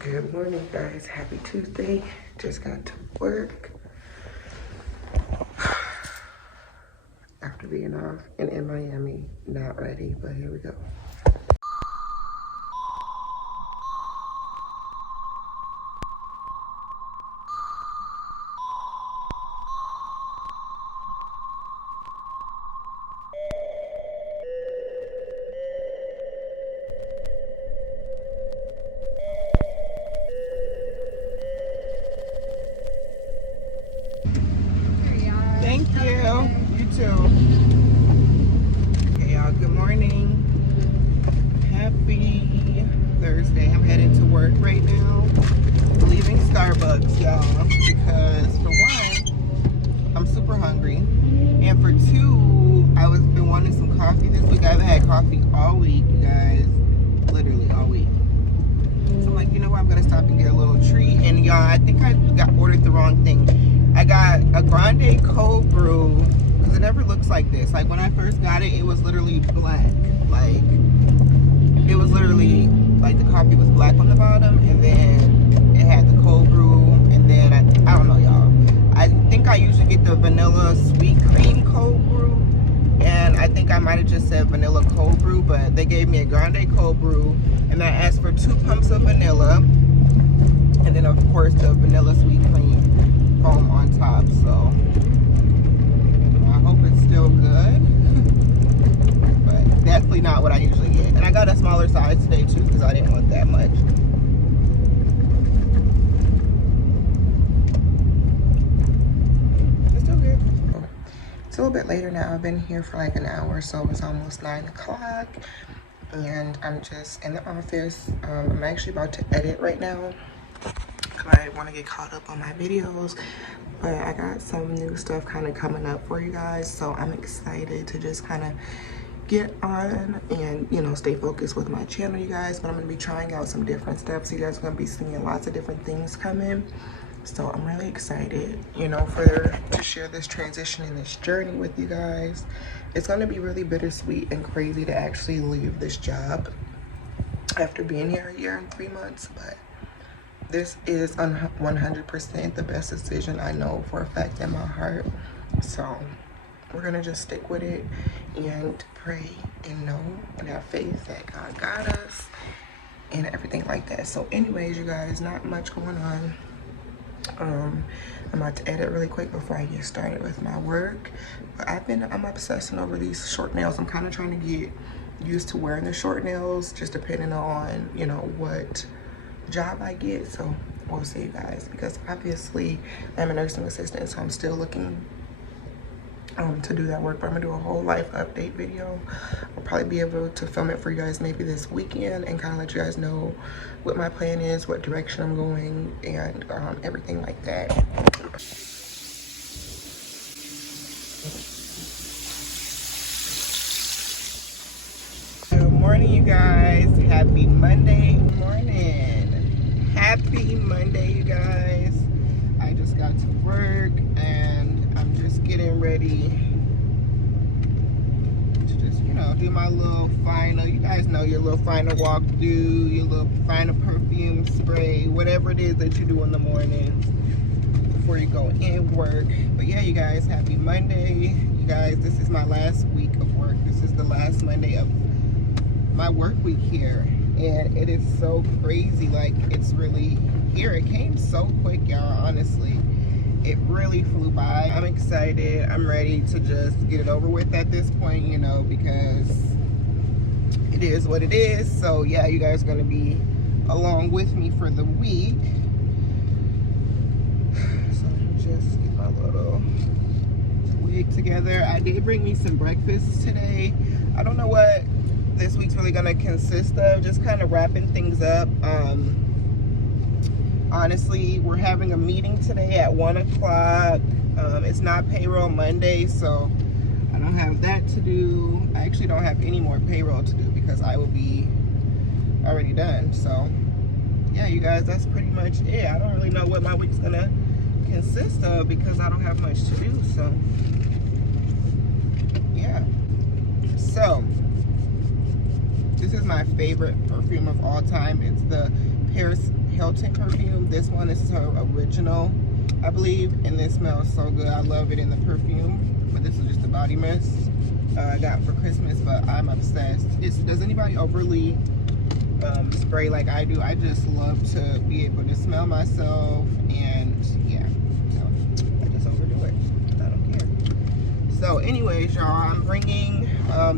Good morning, guys. Happy Tuesday. Just got to work after being off and in Miami. Not ready, but here we go. Thank you. You too. Okay, y'all. Good morning. Happy Thursday. I'm heading to work right now. I'm leaving Starbucks, y'all, because for one, I'm super hungry, and for two, I've been wanting some coffee this week. I haven't had coffee all week, you guys. Literally all week. So I'm like, you know what? I'm gonna stop and get a little treat. And y'all, I think I ordered the wrong thing. I got a grande cold brew because it never looks like this. Like when I first got it, it was literally black. Like it was literally like the coffee was black on the bottom, and then it had the cold brew, and then I don't know, y'all. I think I usually get the vanilla sweet cream cold brew, and I think I might have just said vanilla cold brew, but they gave me a grande cold brew, and I asked for 2 pumps of vanilla, and then of course the vanilla sweet cream foam on top. So I hope it's still good, but definitely not what I usually get. And I got a smaller size today too because I didn't want that much. It's still good. It's a little bit later now. I've been here for like an hour, so it's almost 9 o'clock, and I'm just in the office. I'm actually about to edit right now. I want to get caught up on my videos, but I got some new stuff kind of coming up for you guys, so I'm excited to just kind of get on and, you know, stay focused with my channel, you guys. But I'm going to be trying out some different stuff, so you guys are going to be seeing lots of different things come in. So I'm really excited, you know, to share this transition and this journey with you guys. It's going to be really bittersweet and crazy to actually leave this job after being here a year and 3 months, but this is 100% the best decision I know for a fact in my heart. So we're gonna just stick with it and pray and know and have faith that God got us and everything like that. So anyways, you guys, not much going on. I'm about to edit really quick before I get started with my work. But I'm obsessing over these short nails. I'm kind of trying to get used to wearing the short nails, just depending on, you know, what job I get. So we'll see, you guys, because obviously I'm a nursing assistant, so I'm still looking to do that work. But I'm gonna do a whole life update video. I'll probably be able to film it for you guys maybe this weekend and kind of let you guys know what my plan is, what direction I'm going, and everything like that. Good morning, you guys. Happy Monday morning. Happy Monday, you guys. I just got to work and I'm just getting ready to just, you know, do my little final, you guys know your little final walk through, your little final perfume spray, whatever it is that you do in the mornings before you go in work. But yeah, you guys, happy Monday. You guys, this is my last week of work. This is the last Monday of my work week here, and it is so crazy. Like, it's really here. It came so quick, y'all. Honestly, it really flew by. I'm excited. I'm ready to just get it over with at this point, you know, because it is what it is. So yeah, you guys are going to be along with me for the week. So let me just get my little wig together. I did bring me some breakfast today. I don't know what this week's really gonna consist of, just kind of wrapping things up. Honestly, we're having a meeting today at 1 o'clock. It's not payroll Monday, so I don't have that to do. I actually don't have any more payroll to do because I will be already done. So yeah, you guys, that's pretty much it. I don't really know what my week's gonna consist of because I don't have much to do. So yeah, so this is my favorite perfume of all time. It's the Hilton perfume. This is her original, I believe, and this smells so good. I love it in the perfume, but this is just a body mist I got for Christmas, but I'm obsessed. Does anybody overly spray like I do? I just love to be able to smell myself, and yeah, so I just overdo it. I don't care. So anyways, y'all, I'm bringing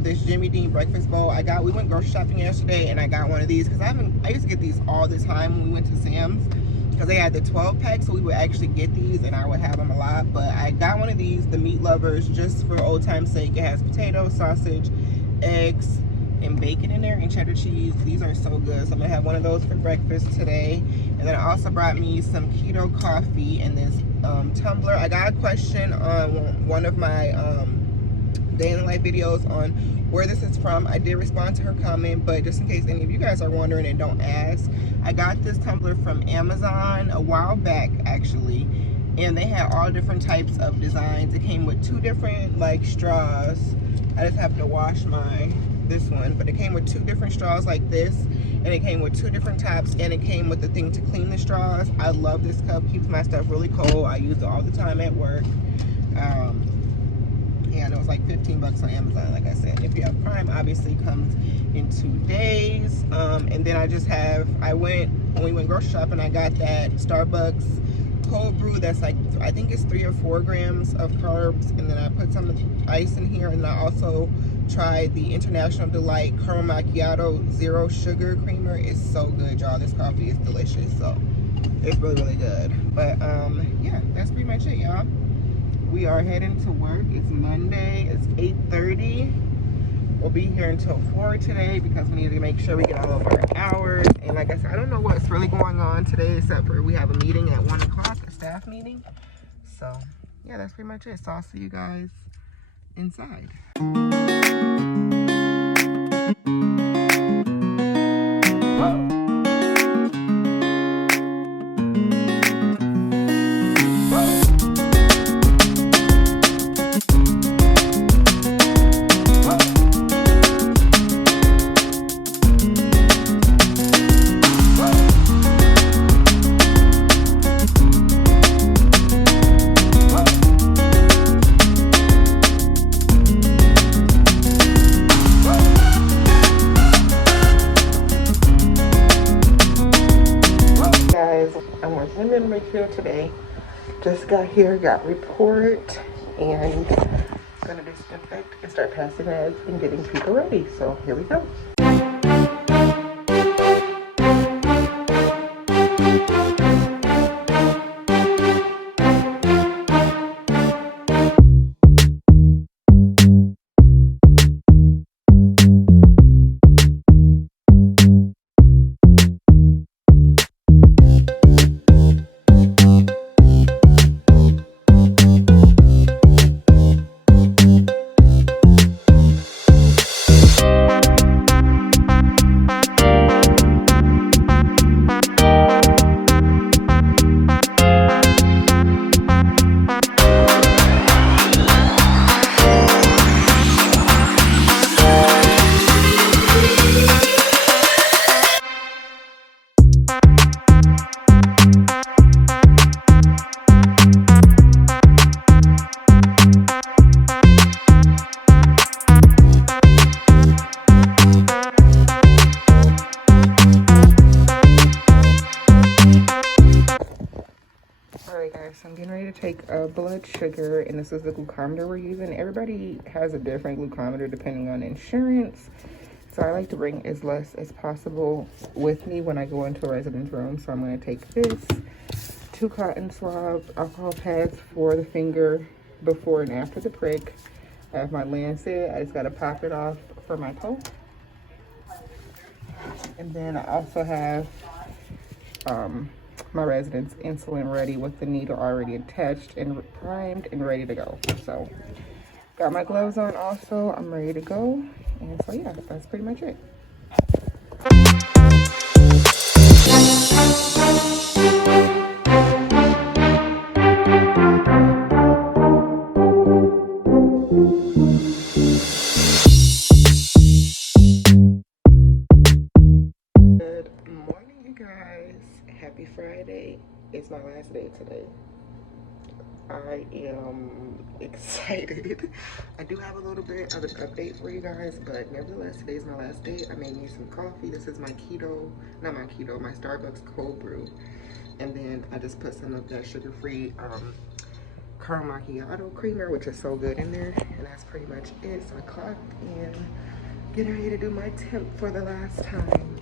this Jimmy Dean breakfast bowl. We went grocery shopping yesterday, and I got one of these because I used to get these all the time when we went to Sam's, because they had the 12 pack, so we would actually get these and I would have them a lot. But I got one of these, the meat lovers, just for old time's sake. It has potato, sausage, eggs, and bacon in there, and cheddar cheese. These are so good, so I'm gonna have one of those for breakfast today. And then I also brought me some keto coffee in this tumbler. I got a question on one of my day in the life videos on where this is from. I did respond to her comment, but just in case any of you guys are wondering and don't ask, I got this tumbler from Amazon a while back actually, and they had all different types of designs. It came with 2 different like straws. I just have to wash this one, but it came with 2 different straws like this, and it came with 2 different tops, and it came with the thing to clean the straws. I love this cup, keeps my stuff really cold. I use it all the time at work. Yeah, and it was like 15 bucks on Amazon, like I said. If you have Prime, obviously comes in 2 days. And then when we went grocery shopping, I got that Starbucks cold brew that's like, I think it's 3 or 4 grams of carbs. And then I put some ice in here, and I also tried the International Delight Caramel Macchiato Zero Sugar Creamer. It's so good, y'all. This coffee is delicious, so it's really, really good. But yeah, that's pretty much it, y'all. We are heading to work. It's Monday. It's 8:30. We'll be here until 4 today because we need to make sure we get all of our hours. And like I said, I don't know what's really going on today except for we have a meeting at 1 o'clock, a staff meeting. So yeah, that's pretty much it. So I'll see you guys inside. Today, just got here, got report, and gonna disinfect and start passing ads and getting people ready. So here we go. So I'm getting ready to take a blood sugar, and this is the glucometer we're using. Everybody has a different glucometer depending on insurance, so I like to bring as less as possible with me when I go into a resident's room. So I'm going to take this, 2 cotton swabs, alcohol pads for the finger before and after the prick. I have my lancet. I just got to pop it off for my toe. And then I also have my resident's insulin ready with the needle already attached and primed and ready to go. So got my gloves on also. I'm ready to go. And so yeah, that's pretty much it. Happy Friday. It's my last day today. I am excited. I do have a little bit of an update for you guys, but nevertheless, today's my last day. I made me some coffee. This is my my Starbucks cold brew. And then I just put some of that sugar-free caramel macchiato creamer, which is so good in there. And that's pretty much it. So I clocked in, getting ready to do my temp for the last time.